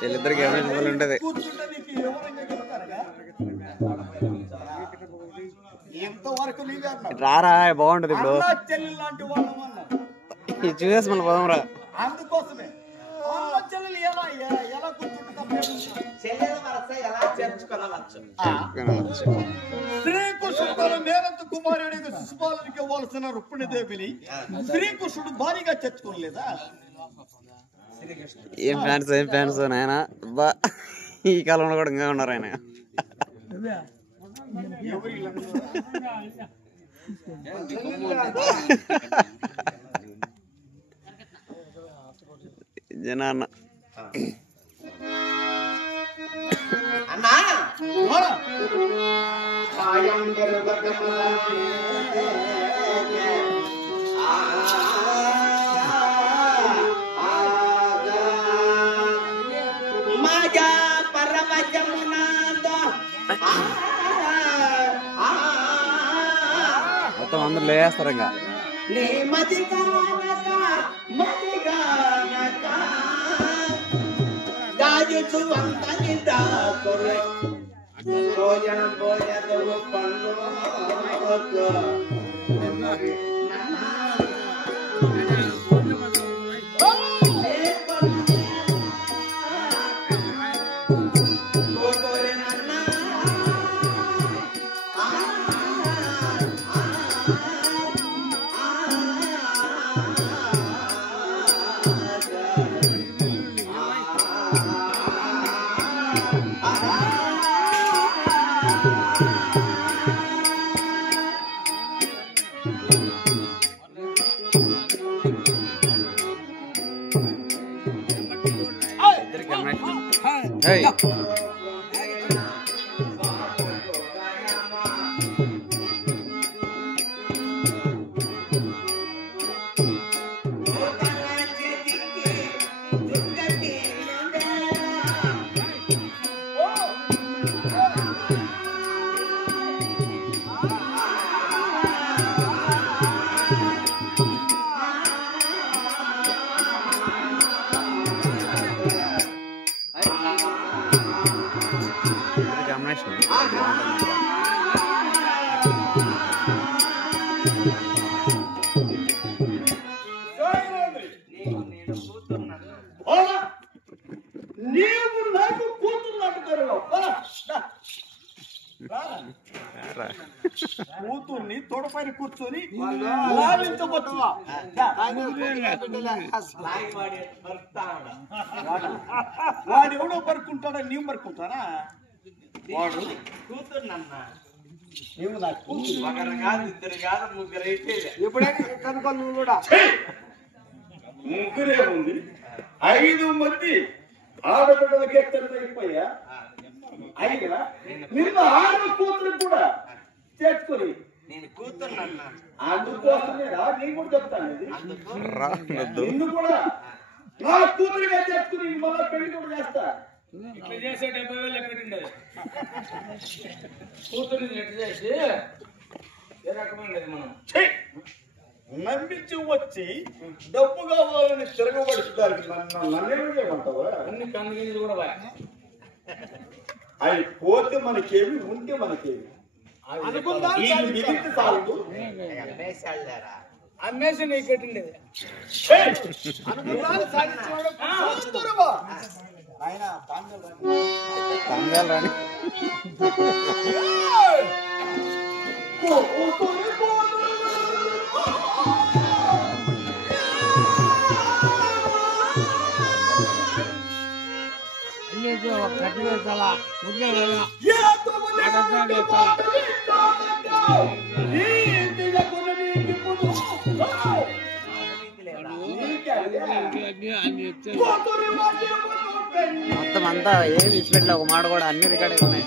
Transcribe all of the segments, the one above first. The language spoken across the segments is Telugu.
వీళ్ళిద్దరికి ఏమైనా ఉంటది. రారా బాగుంటది ఇప్పుడు చూసేసి మళ్ళీ పోదాం రా. అందుకోసమే శ్రీకృష్ణుడు మేనంత కుమారుడికి శిశుపాలునికి ఇవ్వాల్సిన రుక్మిణీదేవిని శ్రీకృష్ణుడు భారీగా తెచ్చుకోలేదా? ఏం ఫ్యాన్స్ నాయన బా, ఈ కాలంలో కూడా ఇంకా ఉన్నారు ఆయన. జనాన్న అన్నా మాజా పరమజమునాదో మొత్తం అందరు లేస్తారు ఇంకా. నీ మదిగానక మదిగానక దాజు అంతని దాకొరే భోజన భోజనవు పండు Hey. నీవు నాకు కూతురు కూతుర్ని తోడపైన కూర్చొని లావించవచ్చు. వాడు ఎవడో పరుకుంటాడా? నీవు పరుకుంటానా? వాడు కూతురునన్నా నీవు నాకు కూతురు. ఒకరు కాదు, ఇద్దరు కాదు, ముగ్గురు అయితే ఎప్పుడైనా కనుక నువ్వు కూడా ముగ్గురే ఉంది. 5 మంది ఆడబిడ్డలకి ఎక్కడైపోయా 5 నిన్న 6 కూతురు కూడా చేసుకుని నేను కూతురునన్నా. అందుకోసమే నీ కూడా చెప్తాను, నిన్ను కూడా నా కూతురుగా చేసుకుని మళ్ళా పెళ్లి కూడా చేస్తా. ఇట్లా చేసే 70,000 ఎక్కడుండేది కూతురు ఎట్లా చేసి ఏ రకమైనది మనం నమ్మించి వచ్చి డబ్బు కావాలని తిరగబడుతారు. నన్నేమంటావా? అన్ని కందిగింజలు కూడా అవి పోతే మనకేమి, ఉంటే మనకేమి అమ్మేసి నీకు కట్టిండేది రాని మొత్తం అంతా ఏది ఇచ్చిపెట్లే, ఒక మాట కూడా అన్ని రికార్డ్ ఉన్నాయి.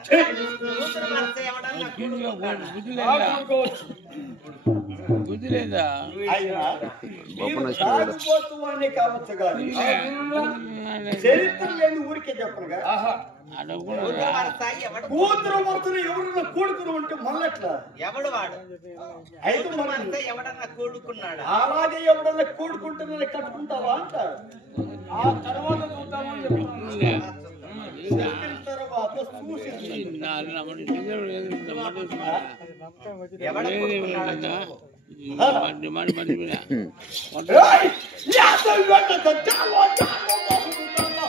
కూతురు భర్త ఎవడన్నా కూడుకున్నాడా? బుద్ధి లేదా అయినా మీరు తాగుబోతువాడిని కావచ్చు కానీ చరిత్ర లేని ఊరికే చెప్పనుగా కూతురు భర్త ఎవడు? కూతురు భర్తను ఎవరన్నా కూడుకుని ఉంటే మళ్ళట్లా ఎవడు వాడు? అయితే కూతురు భర్త ఎవడన్నా కూడుకున్నాడా? అలాగే ఎవడన్నా కూడుకుంటున్నా కట్టుకుంటావా అంటారు. ఆ తర్వాత చూద్దామని చెప్తున్నా. చెప్పిన తర్వాత చూసి ఎవడు కూడుకున్నాడా? ఏయ్! యాసలు పెట్టదు. చావో, చావో, బాబుకుంటావా?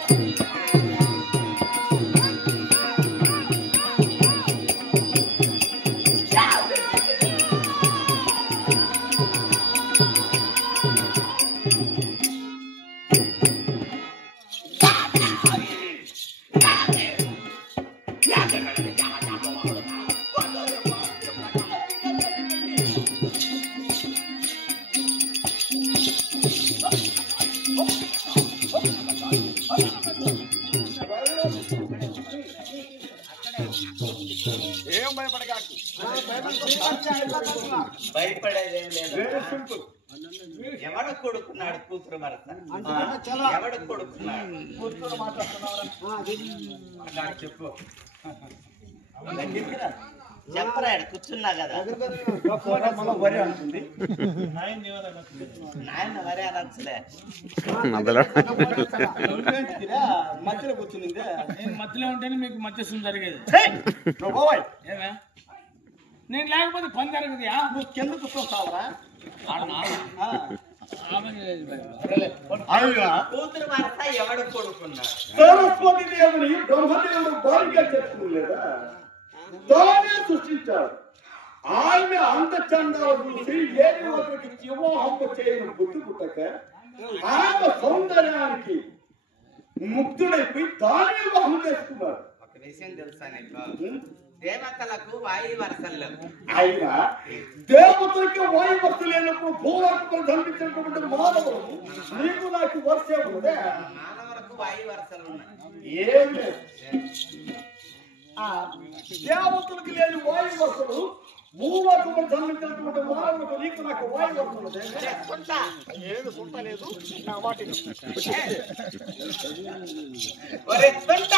ఏం భయపడగాకు. భయపడేదేం లేదు. ఎవడు కొడుకున్నాడు కూతురు భర్త? ఎవడు కొడుకున్నాడు? కూర్చొని మాట్లాడుతున్నావా? చెప్పు. చెప్పరాడు కూర్చున్నా కదా. మన వరి అంటుంది. నాయన వరే అనొచ్చులే. మధ్యలో కూర్చునిందే. నేను మధ్యలో ఉంటేనే మీకు మధ్యస్థం జరిగేది. ఏమే నేను లేకపోతే పని జరగదుయా? నువ్వు కింద కూర్చోస్తావరా? కూతురు భర్త ఎవడు కొడుకున్నాడు? సరస్వతి దేవుని బ్రహ్మదేవుడు బాలిగా చెప్పుకోలేదా? తానే సృష్టించాడు. ఆమె అందచందాలు చూసి ఏది ఒకరికి వివాహం చేయని బుద్ధి పుట్టక ఆమె సౌందర్యానికి ముగ్ధుడైపోయి తానే వివాహం చేసుకున్నాడు. ఒక విషయం తెలుసా నీకు? దేవతలకు వాయు వరసలు. అయినా దేవతలకి వాయు వస్తు లేనప్పుడు భూలోకంలో ధర్మించినటువంటి మానవులు నీకు నాకు వర్షే ఉన్నదే. మానవులకు వాయు వరసలు ఉన్నాయి. ఏం లేదు. దేవతలకు లేని వాయు వస్తులు భూలోకంలో ధర్మించినటువంటి మానవులకు నీకు నాకు వాయు వస్తున్నదే. ఏది సుంటలేదు నా వాటిని ఒరే సొంట